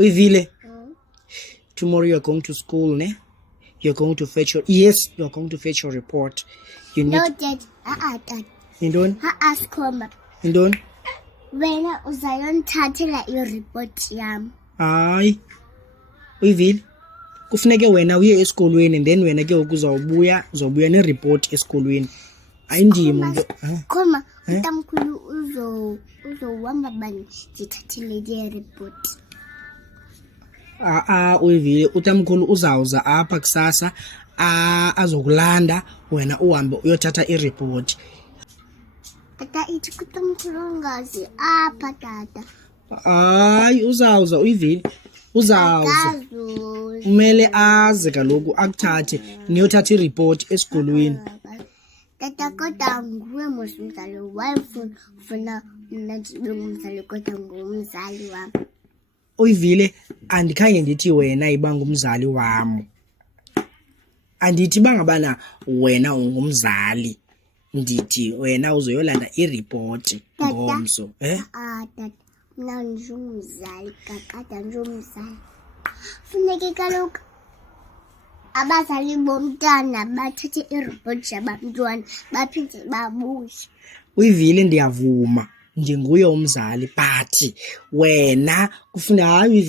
Uyivile? Tomorrow you're going to school, ne? You're going to fetch your... Yes, you're going to fetch your report. You need... No, Dad. Dad. Yintoni? Ask Khoma. Yintoni? Wena uzayondithathela i-report yam. Hayi. Uyivile? Kufuneke wena uye esikolweni and then wena ke uzawubuya nereport esikolweni. Ayindima. Khoma, utamkhulu uzohamba bani zithathele i-report. Uyivile, utamkhulu uzawuza apha kusasa azokulanda wena uhambe uyothatha ireport. Tata ithi kutamkhulu ungazi apha tata. Hayi, uzawuza Uyivile. Uzawuza. Umele aze kaloku akuthathe niyothatha ireport esikolweni. Tata kodwa nguwe umzali wam ufuna mna ndibe ngumzali kodwa ngumzali wam. Uyivile, andikhange ndithi wena iba ngumzali wam. Andithi bangabana wena ungumzali. Ndithi wena uzoyolanda ireport ngomso. Tata, mna njengomzali kakade njengomzali. Funeke kaloku abazali bomntana bathathe ireport yabantwana baphinde babuye. Uyivile, ndiyavuma ndinguye umzali but wena kufuna hayi